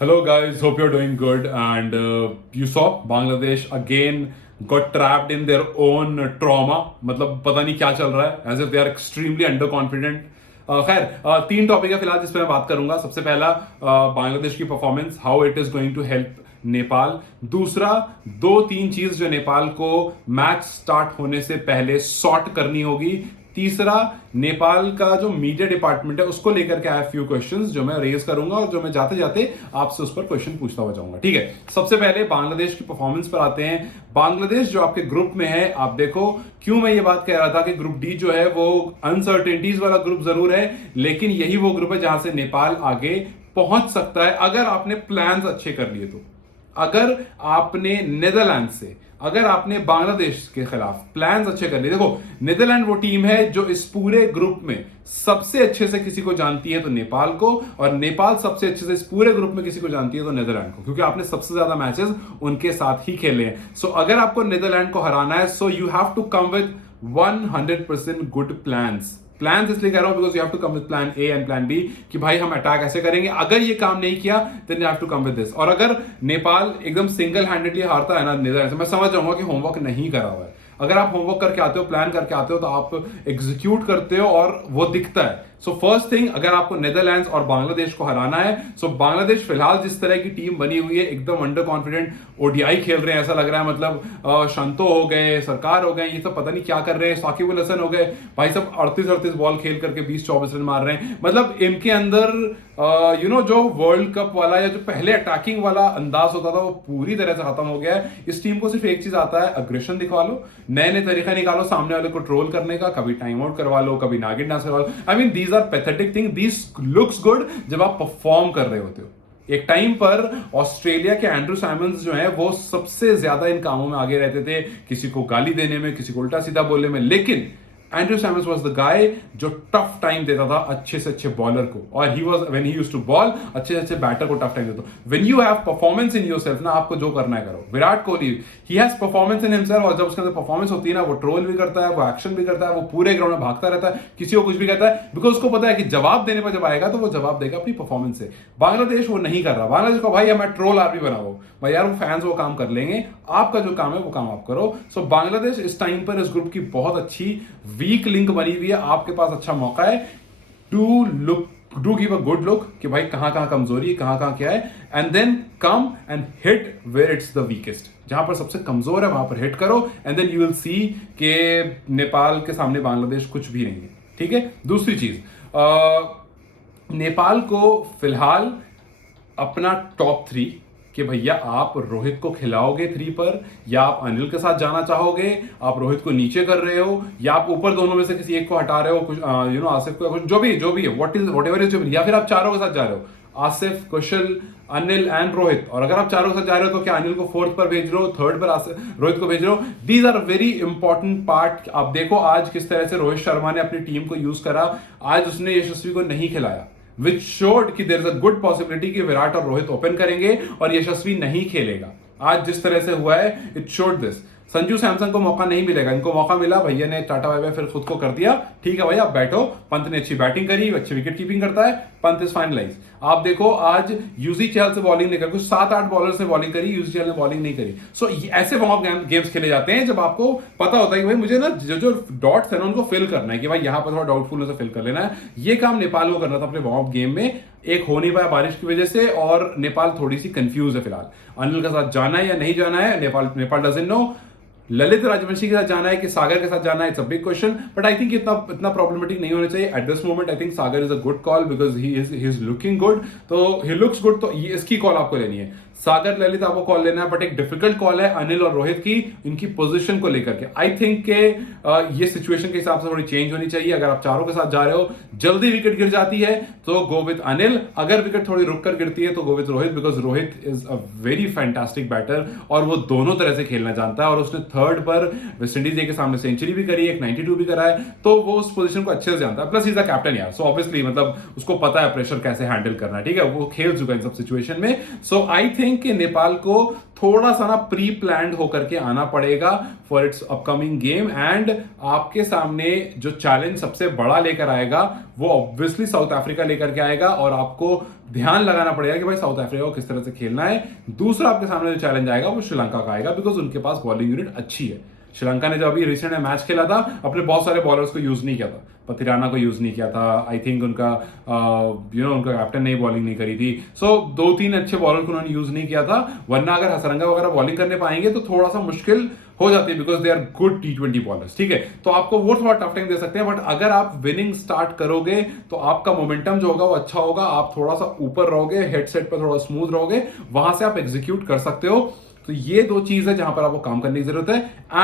Hello, guys. Hope you're doing good. And you saw Bangladesh again got trapped in their own trauma. मतलब पता नहीं क्या चल रहा है. As if they are extremely underconfident. खैर तीन टॉपिक है फिलहाल जिस पे मैं बात करूंगा. सबसे पहला बांग्लादेश की performance, how it is going to help Nepal. दूसरा, दो तीन चीज जो नेपाल को मैच स्टार्ट होने से पहले सॉर्ट करनी होगी. तीसरा, नेपाल का जो मीडिया डिपार्टमेंट है उसको लेकर के आई हैव फ्यू क्वेश्चंस जो मैं रेज करूंगा और जो मैं जाते जाते आपसे उस पर क्वेश्चन पूछता हुआ जाऊंगा. ठीक है, सबसे पहले बांग्लादेश की परफॉर्मेंस पर आते हैं. बांग्लादेश जो आपके ग्रुप में है, आप देखो क्यों मैं ये बात कह रहा था कि ग्रुप डी जो है वो अनसर्टेनिटीज वाला ग्रुप जरूर है, लेकिन यही वो ग्रुप है जहां से नेपाल आगे पहुंच सकता है अगर आपने प्लान्स अच्छे कर लिए तो. अगर आपने नीदरलैंड से, अगर आपने बांग्लादेश के खिलाफ प्लान्स अच्छे कर लिए. देखो, नीदरलैंड वो टीम है जो इस पूरे ग्रुप में सबसे अच्छे से किसी को जानती है तो नेपाल को, और नेपाल सबसे अच्छे से इस पूरे ग्रुप में किसी को जानती है तो नीदरलैंड को, क्योंकि आपने सबसे ज्यादा मैचेस उनके साथ ही खेले हैं. सो अगर आपको नीदरलैंड को हराना है, so you have to come with 100% good plans इसलिए कह रहा हूं because you have to come with plan A and plan B कि भाई हम अटैक ऐसे करेंगे. अगर ये काम नहीं किया then you have to come with this. और अगर नेपाल एकदम सिंगल हैंडेडली हारता है ना नीदरलैंड से, मैं समझ जाऊंगा कि होमवर्क नहीं करा हुआ है. अगर आप होमवर्क करके आते हो, प्लान करके आते हो, तो आप एग्जीक्यूट करते हो और वो दिखता है. सो फर्स्ट थिंग, अगर आपको नीदरलैंड्स और बांग्लादेश को हराना है, सो बांग्लादेश फिलहाल जिस तरह की टीम बनी हुई है एकदम अंडर कॉन्फिडेंट ओडीआई खेल रहे हैं ऐसा लग रहा है. मतलब शंतो हो गए, सरकार हो गए, ये सब पता नहीं क्या कर रहे हैं, साकिब अल हसन हो गए, भाई सब 38 बॉल खेल करके 20-24 रन मार रहे हैं. मतलब इनके अंदर जो वर्ल्ड कप वाला या जो पहले अटैकिंग वाला अंदाज होता था वो पूरी तरह से खत्म हो गया है. इस टीम को सिर्फ एक चीज आता है, अग्रेशन दिखवा लो, नए नए तरीका निकालो सामने वाले को ट्रोल करने का, कभी टाइम आउट करवा लो, कभी नागिन डांस करवा लो. I mean these are pathetic thing, this looks good जब आप परफॉर्म कर रहे होते हो. एक टाइम पर ऑस्ट्रेलिया के एंड्रू साइमंस जो है वो सबसे ज्यादा इन कामों में आगे रहते थे, किसी को गाली देने में, किसी को उल्टा सीधा बोलने में. लेकिन Andrew Symonds was the guy जो टफ टाइम देता था अच्छे से अच्छे बॉलर को, और he was when he used to bowl, अच्छे से अच्छे बैटर को टफ टाइम देता. When you have performance in yourself ना, आपको जो करना है करो. Virat Kohli, he has performance in himself, और जब उसके अंदर परफॉर्मेंस होती है ना, वो ट्रोल भी करता है, वो एक्शन भी करता है, वो पूरे ग्राउंड में भागता रहता है, किसी को कुछ भी कहता है, बिकॉज उसको पता है कि जवाब देने पर जब आएगा तो वो जवाब देगा अपनी परफॉर्मेंस से. बांग्लादेश वो नहीं कर रहा. बांग्लादेश को भाई मैं ट्रोल आर्मी बनाओ भाई, यार वो फैंस वो काम कर लेंगे, आपका जो काम है वो काम आप करो. सो बांग्लादेश इस टाइम पर इस ग्रुप की बहुत अच्छी वीक लिंक बनी हुई है. आपके पास अच्छा मौका है do give a good look कि भाई कहां कहां कमजोरी है, कहां कहां क्या है, and then come and hit where it's the weakest. जहां पर सबसे कमजोर है वहां पर हिट करो, and then you will see कि नेपाल के सामने बांग्लादेश कुछ भी नहीं है. ठीक है. दूसरी चीज, नेपाल को फिलहाल अपना टॉप 3 कि भैया आप रोहित को खिलाओगे 3 पर, या आप अनिल के साथ जाना चाहोगे, आप रोहित को नीचे कर रहे हो, या आप ऊपर दोनों में से किसी एक को हटा रहे हो, कुछ आसिफ को, कुछ जो भी है, वट एवर इज, या फिर आप चारों के साथ जा रहे हो, आसिफ, कुशल, अनिल एंड रोहित. और अगर आप चारों के साथ जा रहे हो तो क्या अनिल को 4th पर भेज रहे हो, 3rd पर रोहित को भेज रहे हो. These are very important part. आप देखो आज किस तरह से रोहित शर्मा ने अपनी टीम को यूज करा. आज उसने यशस्वी को नहीं खिलाया, विच शोड कि there is a good possibility कि विराट और रोहित ओपन करेंगे और यशस्वी नहीं खेलेगा. आज जिस तरह से हुआ है, it showed this. Sanju Samson को मौका नहीं मिलेगा, इनको मौका मिला, भैया ने टाटा बाय बाय फिर खुद को कर दिया. ठीक है भाई, आप बैठो. पंत ने अच्छी बैटिंग करी, अच्छी विकेट कीपिंग करता है, पंत इज फाइनलाइज. आप देखो आज यूजी चहल से बॉलिंग नहीं करी, कुछ 7-8 बॉलर्स ने बॉलिंग करी, यूजी चहल ने बॉलिंग नहीं करी. सो ऐसे वार्म अप गेम्स खेले जाते हैं जब आपको पता होता है कि भाई मुझे ना जो डॉट्स है ना उनको फिल करना है, कि भाई यहां पर थोड़ा डाउटफुल से फिल कर लेना है. ये काम नेपाल को करना था अपने वार्म अप गेम में. एक हो नहीं पाया बारिश की वजह से, और नेपाल थोड़ी सी कंफ्यूज है फिलहाल. अनिल के साथ जाना है या नहीं जाना है, नेपाल डजंट नो. ललित राजवंशी के साथ जाना है कि सागर के साथ जाना है, it's a big question. But I think इतना प्रॉब्लमेटिक नहीं होना चाहिए at this moment. I think Sagar is a good call because he is looking good, तो ही लुक्स गुड. तो इसकी कॉल आपको लेनी है. सागर ललित आपको कॉल लेना है, बट एक डिफिकल्ट कॉल है अनिल और रोहित की, इनकी पोजीशन को लेकर के. आई थिंक के ये सिचुएशन के हिसाब से थोड़ी चेंज होनी चाहिए. अगर आप चारों के साथ जा रहे हो, जल्दी विकेट गिर जाती है तो गो विद अनिल. अगर विकेट थोड़ी रुक कर गिरती है तो go with Rohit, because Rohit is a very fantastic batter और वो दोनों तरह से खेलना जानता है. और उसने 3rd पर वेस्ट इंडीज के सामने सेंचुरी भी करी, एक 92 भी करा है, तो वो उस पोजीशन को अच्छे से जानता है. प्लस इज अ कैप्टन यार, सो ऑब्वियसली मतलब उसको पता है प्रेशर कैसे हैंडल करना है. ठीक है, वो खेल चुका है इन सब सिचुएशन में. सो आई थिंक थिंक कि नेपाल को थोड़ा सा ना प्री प्लान्ड होकर के आना पड़ेगा for its upcoming game, and आपके सामने जो चैलेंज सबसे बड़ा लेकर आएगा वो ऑब्वियसली साउथ अफ्रीका लेकर के आएगा, और आपको ध्यान लगाना पड़ेगा कि भाई साउथ अफ्रीका को किस तरह से खेलना है। दूसरा आपके सामने जो चैलेंज आएगा वो श्रीलंका का आएगा, बिकॉज उनके पास बॉलिंग यूनिट अच्छी है। श्रीलंका ने जब अभी रिसेंट में मैच खेला था अपने बहुत सारे बॉलर्स को यूज नहीं किया था, पथिराना को यूज नहीं किया था, आई थिंक उनका उनका कैप्टन ने बॉलिंग नहीं करी थी, सो 2-3 अच्छे बॉलर को उन्होंने यूज नहीं किया था। वरना अगर हसरंगा वगैरह बॉलिंग करने पाएंगे तो थोड़ा सा मुश्किल हो जाती है, because they are good T20 bowlers, ठीक है। तो आपको वो थोड़ा टफ टाइम दे सकते हैं, बट अगर आप विनिंग स्टार्ट करोगे तो आपका मोमेंटम जो होगा वो अच्छा होगा, आप थोड़ा सा ऊपर रहोगे, हेडसेट पर थोड़ा स्मूथ रहोगे, वहां से आप एग्जीक्यूट कर सकते हो। तो ये 2 चीज है जहां पर आपको काम करने की जरूरत है।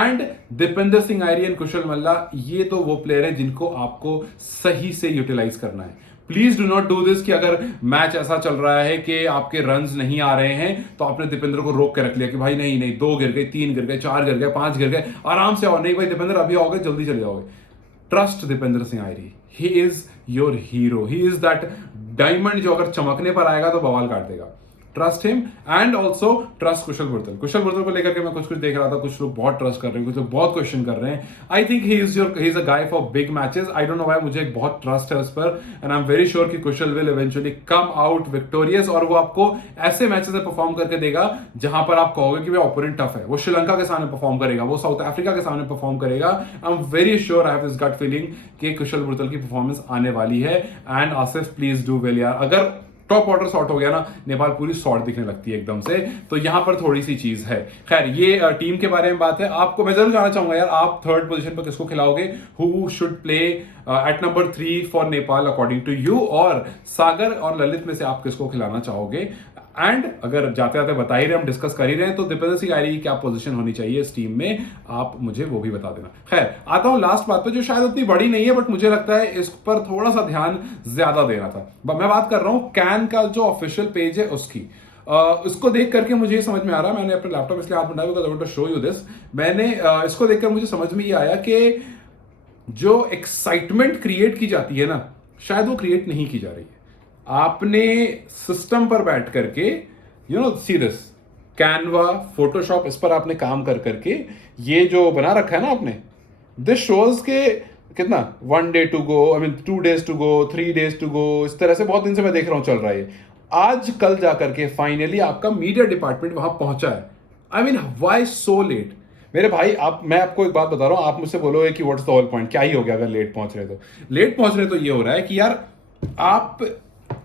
एंड दीपेंद्र सिंह आयरी एंड कुशल मल्ला, ये तो वो प्लेयर है जिनको आपको सही से यूटिलाइज करना है। Please do not do this कि अगर मैच ऐसा चल रहा है कि आपके रन्स नहीं आ रहे हैं तो आपने दीपेंद्र को रोक के रख लिया कि भाई नहीं नहीं, 2 गिर गए, 3 गिर गए, 4 गिर गए, 5 गिर गए, आराम से आओ, नहीं भाई दीपेंद्र अभी आओगे जल्दी चले जाओगे। Trust Dipendra Singh Airee, he is your hero, he is that diamond जो अगर चमकने पर आएगा तो बवाल काट देगा। Trust him and also trust Kushal Bhurtel. Kushal Bhurtel को लेकर के मैं कुछ देख रहा था, कुछ लोग बहुत ट्रस्ट कर रहे हैं, कुछ लोग बहुत क्वेश्चन कर रहे हैं। I think he is a guy for big matches. I don't know why, मुझे एक बहुत ट्रस्ट है उस पर, and I am very sure कि Kushal will eventually come out victorious, और वो आपको ऐसे मैचेस में परफॉर्म करके देगा जहां पर आप कहोगे कि भाई ओपोनेंट टफ है। वो श्रीलंका के सामने परफॉर्म करेगा, वो साउथ अफ्रीका के सामने परफॉर्म करेगा। I am very sure, I have this gut feeling कि कुशल बुर्तल की परफॉर्मेंस आने वाली है। And Asif please do well यार, अगर टॉप ऑर्डर शॉट हो गया ना, नेपाल पूरी शॉट दिखने लगती है एकदम से, तो यहां पर थोड़ी सी चीज है। खैर, ये टीम के बारे में बात है। आपको मैं जरूर जानना चाहूंगा यार, आप 3rd पोजीशन पर किसको खिलाओगे? Who should play at number 3 for Nepal according to you, और सागर और ललित में से आप किसको खिलाना चाहोगे? एंड अगर जाते जाते बता ही रहे, हम डिस्कस कर ही रहे हैं, तो दीपेंद्र सिंह आयरी की क्या पोजीशन होनी चाहिए इस टीम में, आप मुझे वो भी बता देना। खैर, आता हूं लास्ट बात पे, जो शायद उतनी बड़ी नहीं है, बट मुझे लगता है इस पर थोड़ा सा ध्यान ज्यादा देना था। मैं बात कर रहा हूं कैन का जो ऑफिशियल पेज है उसकी। इसको देख करके मुझे ये समझ में आ रहा है, मैंने अपने लैपटॉप इसलिए हाथ में डाला because I want to show you this. मैंने इसको देखकर मुझे समझ में ये आया कि जो एक्साइटमेंट क्रिएट की जाती है ना, शायद वो क्रिएट नहीं की जा रही है। आपने सिस्टम पर बैठ करके सी दिस कैनवा, फोटोशॉप, इस पर आपने काम कर करके ये जो बना रखा है ना आपने, दिस शोज के कितना 1 day to go, I mean 2 days to go, 3 days to go, इस तरह से बहुत दिन से मैं देख रहा हूं चल रहा है। आज कल जाकर के फाइनली आपका मीडिया डिपार्टमेंट वहां पहुंचा है। I mean why so let? मेरे भाई, मैं आपको एक बात बता रहा हूं, आप मुझसे बोलोगे कि व्हाट्स द होल पॉइंट, क्या ही हो गया अगर लेट पहुंच रहे तो। लेट पहुंच रहे तो ये हो रहा है कि यार आप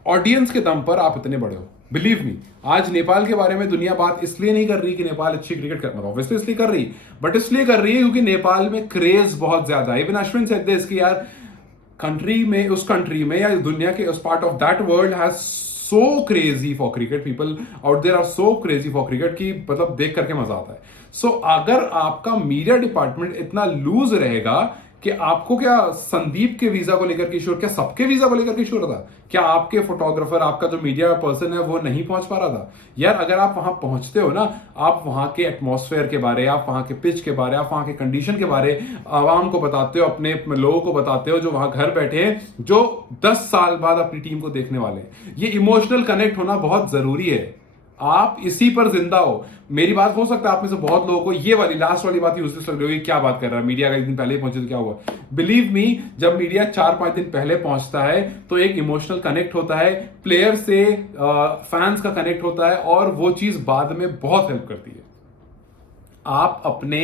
ऑडियंस के दम पर आप इतने बड़े हो, बिलीव मी। आज नेपाल के बारे में दुनिया बात इसलिए नहीं कर रही कि नेपाल अच्छी क्रिकेट कर, मतलब ऑब्वियसली इसलिए कर रही, बट इसलिए कर रही है क्योंकि नेपाल में क्रेज बहुत ज्यादा है। इवन अश्विन सेड दिस कि यार कंट्री में, उस कंट्री में या दुनिया के उस part of that world has so crazy for cricket, people out there are so crazy for cricket की मतलब देख करके मजा आता है। सो अगर आपका मीडिया डिपार्टमेंट इतना लूज रहेगा कि आपको क्या संदीप के वीजा को लेकर के इशू, क्या सबके वीजा को लेकर के इशू था? क्या आपके फोटोग्राफर, आपका जो मीडिया पर्सन है वो नहीं पहुंच पा रहा था? यार अगर आप वहां पहुंचते हो ना, आप वहां के एटमॉस्फेयर के बारे, आप वहां के पिच के बारे, आप वहां के कंडीशन के बारे आवाम को बताते हो, अपने लोगों को बताते हो जो वहां घर बैठे हैं, जो 10 साल बाद अपनी टीम को देखने वाले हैं। ये इमोशनल कनेक्ट होना बहुत जरूरी है। आप इसी पर जिंदा हो। मेरी बात हो सकता है आप में से बहुत लोगों को ये वाली लास्ट वाली बात यूजलेस लग रही होगी, क्या बात कर रहा है, मीडिया का एक दिन पहले ही पहुंचे तो क्या हुआ? बिलीव मी, जब मीडिया 4-5 दिन पहले पहुंचता है तो एक इमोशनल कनेक्ट होता है, प्लेयर से फैंस का कनेक्ट होता है, और वो चीज बाद में बहुत हेल्प करती है। आप अपने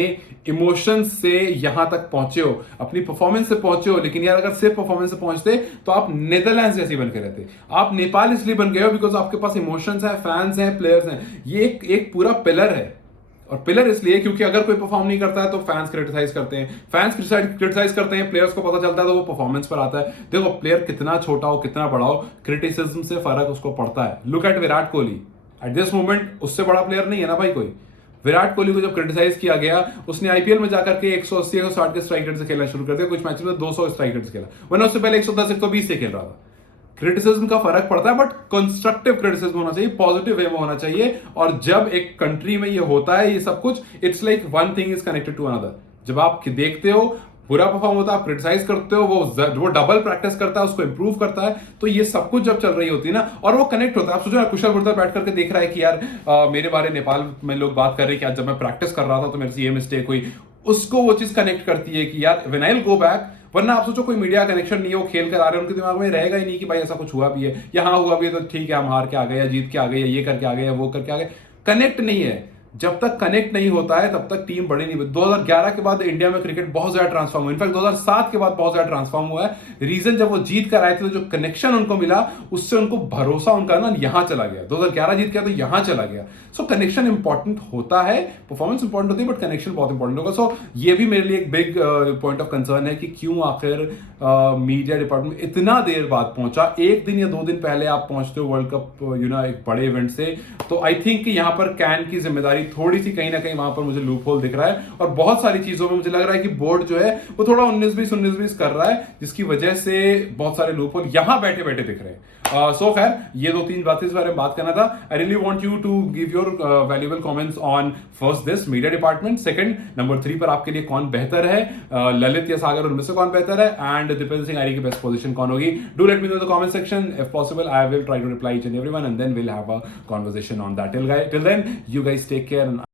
इमोशन से यहां तक पहुंचे हो, अपनी परफॉर्मेंस से पहुंचे हो, लेकिन यार अगर सिर्फ परफॉर्मेंस से पहुंचते तो आप नेदरलैंड्स जैसे बन के रहते। आप नेपाल इसलिए बन गए हो बिकॉज आपके पास इमोशंस हैं, फैंस हैं, प्लेयर्स हैं। ये एक पूरा पिलर है, और पिलर इसलिए क्योंकि अगर कोई परफॉर्म नहीं करता है तो फैंस क्रिटिसाइज करते हैं, फैंस क्रिटिसाइज करते हैं, प्लेयर्स को पता चलता है तो वो परफॉर्मेंस पर आता है। देखो, प्लेयर कितना छोटा हो, कितना बड़ा हो, क्रिटिसिज्म से फर्क उसको पड़ता है। Look at Virat Kohli, at this moment उससे बड़ा प्लेयर नहीं है ना भाई कोई। विराट कोहली को जब क्रिटिसाइज किया गया, उसने आईपीएल में जाकर के 180-160 के स्ट्राइक रेट से खेलना शुरू कर दिया, कुछ मैच में 200 स्ट्राइक रेट से खेला, वरना उससे पहले 110-120 से खेल रहा था। क्रिटिसिज्म का फर्क पड़ता है, बट कंस्ट्रक्टिव क्रिटिसिज्म होना चाहिए, पॉजिटिव वे में होना चाहिए। और जब एक कंट्री में ये होता है, ये सब कुछ, it's like one thing is connected to another. जब आप देखते हो बुरा परफॉर्म होता है, आप क्रिटिसाइज करते हो, वो डबल प्रैक्टिस करता है, उसको इंप्रूव करता है। तो ये सब कुछ जब चल रही होती है ना, और वो कनेक्ट होता है। आप सोचो ना, कुशल बुर्दर बैठ करके देख रहा है कि यार मेरे बारे नेपाल में लोग बात कर रहे हैं कि आज जब मैं प्रैक्टिस कर रहा था तो मेरे से ये मिस्टेक हुई, उसको वो चीज कनेक्ट करती है कि यार when I will go back. वरना आप सोचो कोई मीडिया कनेक्शन नहीं है, वो खेल कर आ रहे हैं, उनके दिमाग में रहेगा ही नहीं कि भाई ऐसा कुछ हुआ भी है, या हाँ हुआ भी है तो ठीक है, हम हार के आ गए या जीत के आ गए या ये करके आ गए या वो करके आ गए। कनेक्ट नहीं है। जब तक कनेक्ट नहीं होता है तब तक टीम बड़ी नहीं। 2011 के बाद इंडिया में क्रिकेट बहुत ज्यादा ट्रांसफॉर्म हुआ, इनफैक्ट 2007 के बाद बहुत ज्यादा ट्रांसफॉर्म हुआ है। रीजन जब वो जीत कर आए थे तो जो कनेक्शन उनको मिला, उससे उनको भरोसा उनका ना यहां चला गया। 2011 जीत गया तो यहां चला गया। सो कनेक्शन इंपॉर्टेंट होता है, परफॉर्मेंस इंपॉर्टेंट होती है, बट कनेक्शन बहुत इंपॉर्टेंट होगा। सो ये भी मेरे लिए एक बिग पॉइंट ऑफ कंसर्न है कि क्यों आखिर मीडिया डिपार्टमेंट इतना देर बाद पहुंचा। एक दिन या 2 दिन पहले आप पहुंचते हो वर्ल्ड कप एक बड़े इवेंट से, तो आई थिंक कि यहां पर कैन की जिम्मेदारी थोड़ी सी कहीं ना कहीं वहां पर मुझे लूप होल दिख रहा है। और बहुत सारी चीजों में मुझे लग रहा है कि बोर्ड जो है वो थोड़ा 19-20 कर रहा है, जिसकी वजह से बहुत सारे लूप होल यहां बैठे बैठे दिख रहे हैं। सो खैर, ये 2-3 बातें इस बारे में बात करना था। I really want you to give your valuable comments on first this media department, second number 3 पर आपके लिए कौन बेहतर है, ललित या सागर, उनमें से कौन बेहतर है, एंड दीपेंद्र सिंह आर्य की बेस्ट पोजीशन कौन होगी। Do let me know in the comment section, if possible I will try to reply each and everyone, and then we'll have a conversation on that. Till then, you guys take care. And